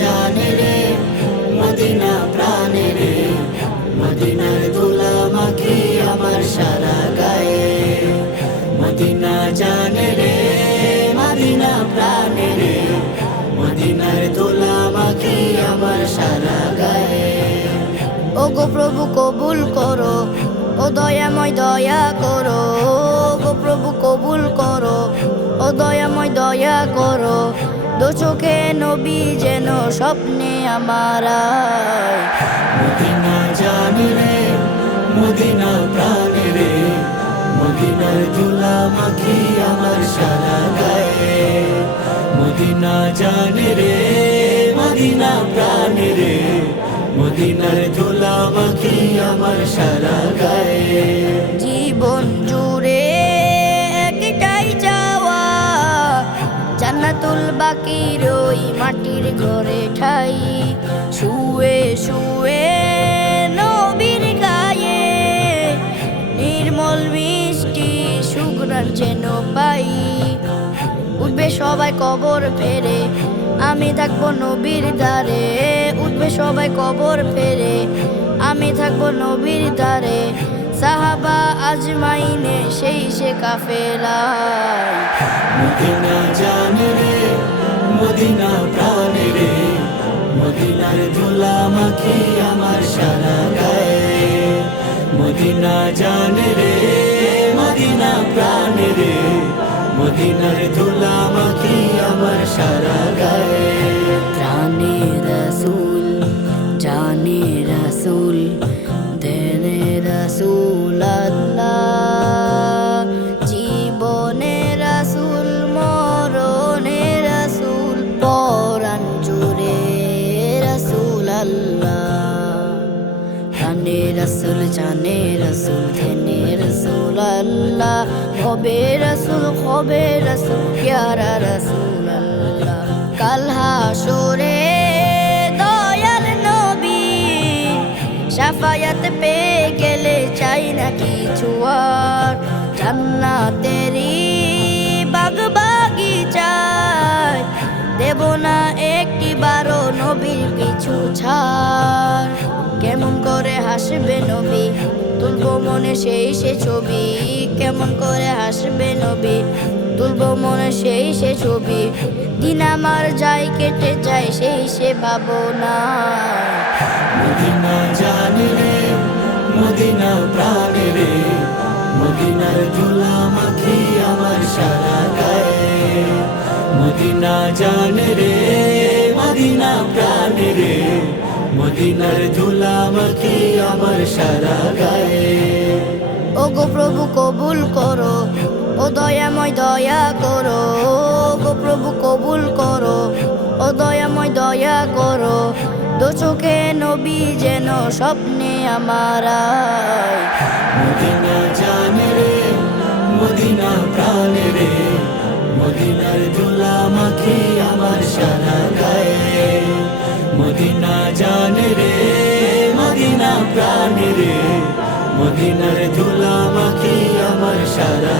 জানে রে মদিনা প্রাণে রে মদিনার দোলা মাখি আমার সারা গায়ে মদিনা জানে রে মদিনা প্রাণে রে মদিনার দোলা মাখি আমার সারা গায়ে ও গো প্রভু, কবুল করো, ও দয়াময় দয়া করো। গো প্রভু, কবুল করো, ও দয়াময় দয়া করো। দু চোখে নবী যেন স্বপ্নে আমার। মদিনা জানে রে মদিনা প্রাণে রে মদিনার দোলা মাখি আমার সারা গায়ে মদিনা জানে রে মদিনা প্রাণে রে মদিনার দোলা মাখি আমার সারা গায়ে জীবন জুড়ে বাকির ওই মাটির ঘরে ঠাই। শুয়ে শুয়ে নবীর গায়ে নির্মল মিষ্টি সুগ্রাণ যেন পাই। উঠবে সবাই কবর ফেরে, আমি থাকব নবীর দ্বারে। উঠবে সবাই কবর ফেরে, আমি থাকব নবীর দ্বারে। সাহাবা আজমাইনে সেই সে রে মদিনা প্রাণে রে। মদিনার ধুলা মাখি আমার সারা গায়ে। মদিনা জানে পরাণ জুড়ে রসুল আল্লাহ জানে রসুল জানে রসুল ধেনে রসুল আল্লাহ হবে রসুল হবে রসুল প্যারা রসুল আল্লাহ কাল হাসরে দয়াল নবী সাফায়াত পেয়ে গেলে চাই না কিছু আর। জান্নাতেরি ছাড় কেমন করে হাসবে নবী? তুলব মনে সেই সে ছবি। কেমন করে হাসবে নবী? তুলব মনে সেই সে ছবি। দিন আমার যাই কেটে যায় সেই সে ভাবনা। মদিনা জানে রে, মদিনা প্রাণে রে। মদিনার ধুলা মাখি আমার সারা গায়ে। মদিনা জানে রে, মদিনা প্রাণে রে। মদিনার ধুলা মাখি আমার সারা গায়ে। ও গো প্রভু কবুল করো। ও দয়াময় দয়া করো। ও গো প্রভু কবুল করো। ও দয়াময় দয়া করো। দু চোখে নবী যেন স্বপ্নে আমার। মদিনা জানে রে মদিনা প্রাণে রে। মদিনার ধুলা মাখি আমার সারা গায়ে। মদিনা প্রাণে রে মদিনার ধুলা মাখি আমার সারা